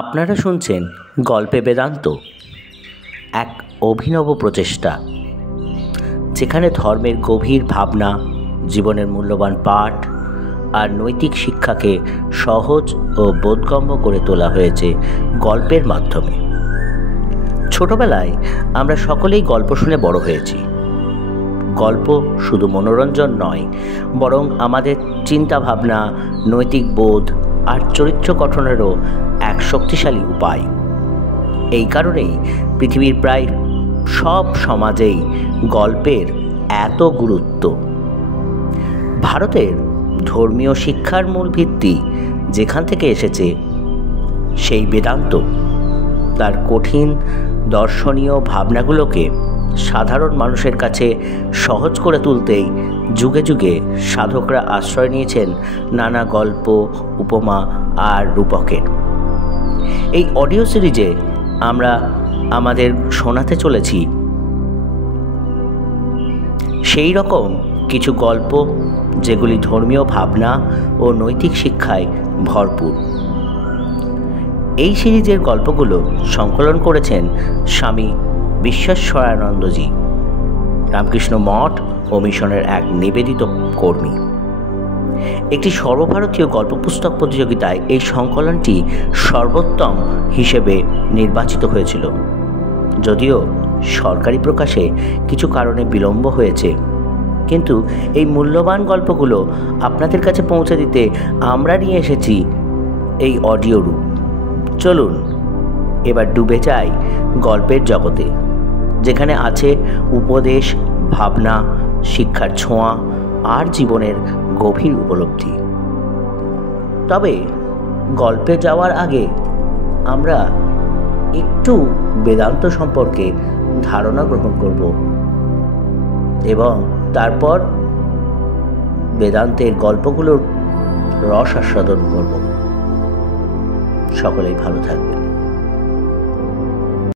আপনারা শুনছেন গল্পে বেদান্ত, এক অভিনব প্রচেষ্টা যেখানে ধর্মের গভীর ভাবনা, জীবনের মূল্যবান পাঠ আর নৈতিক শিক্ষাকে সহজ ও বোধগম্য করে তোলা হয়েছে গল্পের মাধ্যমে। ছোটবেলায় আমরা সকলেই গল্প শুনে বড় হয়েছি। গল্প শুধু মনোরঞ্জন নয়, বরং আমাদের চিন্তাভাবনা, নৈতিক বোধ আর চরিত্র গঠনেরও এক শক্তিশালী উপায়। এই কারণেই পৃথিবীর প্রায় সব সমাজেই গল্পের এত গুরুত্ব। ভারতের ধর্মীয় শিক্ষার মূল ভিত্তি যেখান থেকে এসেছে, সেই বেদান্ত তার কঠিন দর্শনীয় ভাবনাগুলোকে সাধারণ মানুষের কাছে সহজ করে তুলতেই যুগে যুগে সাধকরা আশ্রয় নিয়েছেন নানা গল্প, উপমা আর রূপকের। এই অডিও সিরিজে আমরা আমাদের শোনাতে চলেছি সেই রকম কিছু গল্প যেগুলি ধর্মীয় ভাবনা ও নৈতিক শিক্ষায় ভরপুর। এই সিরিজের গল্পগুলো সংকলন করেছেন স্বামী বিশ্বেশ্বরানন্দজি, রামকৃষ্ণ মঠ ও মিশনের এক নিবেদিত কর্মী। একটি সর্বভারতীয় গল্প পুস্তক প্রতিযোগিতায় এই সংকলনটি সর্বোত্তম হিসেবে নির্বাচিত হয়েছিল। যদিও সরকারি প্রকাশে কিছু কারণে বিলম্ব হয়েছে, কিন্তু এই মূল্যবান গল্পগুলো আপনাদের কাছে পৌঁছে দিতে আমরা নিয়ে এসেছি এই অডিও রূপ। চলুন এবার ডুবে যাই গল্পের জগতে, যেখানে আছে উপদেশ, ভাবনা, শিক্ষার ছোঁয়া আর জীবনের গভীর উপলব্ধি। তবে গল্পে যাওয়ার আগে আমরা একটু বেদান্ত সম্পর্কে ধারণা গ্রহণ করব এবং তারপর বেদান্তের গল্পগুলোর রস আস্বাদন করব। সকলেই ভালো থাকবেন।